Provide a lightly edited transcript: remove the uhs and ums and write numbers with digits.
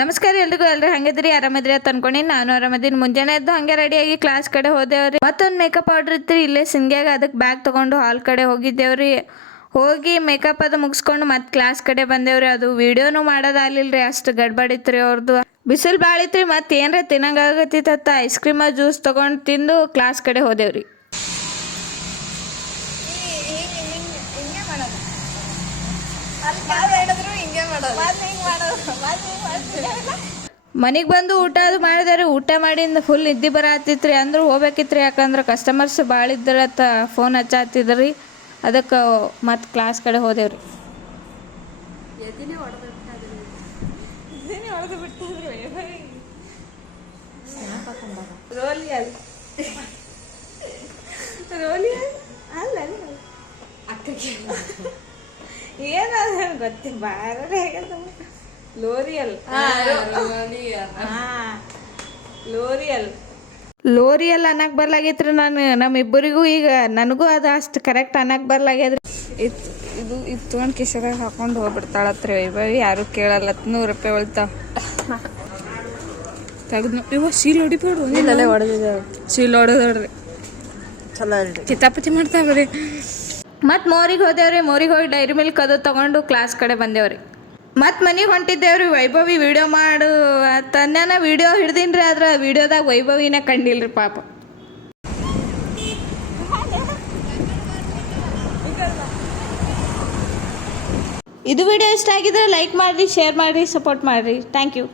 ನಮಸ್ಕಾರ ಎಲ್ರು ಹಂಗಿದ್ರಿ ಆರಾಮದ್ರಿ ಅಂತ ಅನ್ಕೊಂಡಿ ನಾನು ಆರಾಮದೀನಿ. ಮುಂಜಾನೆ ಎದ್ದು ಹಂಗೆ ರೆಡಿಯಾಗಿ ಕ್ಲಾಸ್ ಕಡೆ ಹೋದೇವ್ರಿ. ಮತ್ತೊಂದು ಮೇಕಪ್ ಆರ್ಡರ್ ಇತ್ತು ಇಲ್ಲೇ ಸಿಂಗ್ಯಾಗ, ಅದಕ್ಕೆ ಬ್ಯಾಗ್ ತೊಗೊಂಡು ಹಾಲ್ ಕಡೆ ಹೋಗಿದ್ದೇವ್ರಿ. ಹೋಗಿ ಮೇಕಪ್ ಅದು ಮುಗಿಸ್ಕೊಂಡು ಮತ್ತೆ ಕ್ಲಾಸ್ ಕಡೆ ಬಂದೇವ್ರಿ. ಅದು ವಿಡಿಯೋನು ಮಾಡೋದಾಗಲಿಲ್ಲ, ಅಷ್ಟು ಗಡ್ಬಡಿತ್ರಿ ಅವ್ರದ್ದು. ಬಿಸಿಲು ಭಾಳ ಇತ್ತು, ಮತ್ತೆ ಏನರ ತಿನ್ನಂಗಾಗತ್ತಿತ್ತ ಐಸ್ ಕ್ರೀಮ ಜ್ಯೂಸ್ ತೊಗೊಂಡು ತಿಂದು ಕ್ಲಾಸ್ ಕಡೆ ಹೋದೇವ್ರಿ. ಮನೆಗೆ ಬಂದು ಊಟ ಅದು ಮಾಡಿದಾರೆ. ಊಟ ಮಾಡಿಂದ ಫುಲ್ ನಿದ್ದೆ ಬರತ್ತಿತ್ರಿ. ಅಂದ್ರೂ ಹೋಗ್ಬೇಕಿತ್ರಿ, ಯಾಕಂದ್ರೆ ಕಸ್ಟಮರ್ಸ್ ಭಾಳ ಇದ್ರತ್ತ ಫೋನ್ ಹಚ್ಚಾತಿದ್ರಿ. ಅದಕ್ಕೆ ಮತ್ತೆ ಕ್ಲಾಸ್ ಕಡೆ ಹೋದೇವ್ರಿ. ಏನಾದ ಗೊತ್ತಿ ಬಾರ ಲೋರಿಯಲ್ ಅನ್ನಕ್ಕೆ ಬರ್ಲಾಗೈತ್ರಿ. ನಮ್ಮಿಬ್ಬರಿಗೂ ಈಗ ನನಗೂ ಅದು ಅಷ್ಟು ಕರೆಕ್ಟ್ ಅನ್ನಕ್ಕೆ ಬರ್ಲಾಗ್ಯದ್ರಿ. ಇದು ತೊಗೊಂಡು ಕಿಶೆದಾಗ ಹಾಕೊಂಡು ಹೋಗ್ಬಿಡ್ತಾಳತ್ರಿ ವೈಭವಿ. ಯಾರು ಕೇಳಲ್ಲ. 100 ರೂಪಾಯಿ ಉಳ್ತಾವ. ತೆಗ್ದು ಇವ ಸೀಲ್ ಹೊಡಿಬೇಡು, ಸೀಲ್ ಹೊಡೆದ್ರಿ ಚಲೋ ಕಿತಾಪತಿ ಮಾಡ್ತಾವ್ರಿ. ಮತ್ತು ಮೋರಿಗೆ ಹೋದೇವ್ರಿ. ಮೋರಿಗೆ ಹೋಗಿ ಡೈರಿ ಮಿಲ್ಕ್ ಅದು ತೊಗೊಂಡು ಕ್ಲಾಸ್ ಕಡೆ ಬಂದೇವ್ರಿ. ಮತ್ತು ಮನೆಗೆ ಹೊಂಟಿದ್ದೇವ್ರಿ. ವೈಭವಿ ವಿಡಿಯೋ ಮಾಡು ತನ್ನ ವಿಡಿಯೋ ಹಿಡ್ದೀನ್ರಿ, ಆದ್ರೆ ವಿಡಿಯೋದಾಗ ವೈಭವಿನ ಕಂಡಿಲ್ರಿ ಪಾಪ. ಇದು ವಿಡಿಯೋ ಇಷ್ಟ ಆಗಿದ್ರೆ ಲೈಕ್ ಮಾಡಿರಿ, ಶೇರ್ ಮಾಡಿರಿ, ಸಪೋರ್ಟ್ ಮಾಡಿರಿ. Thank you.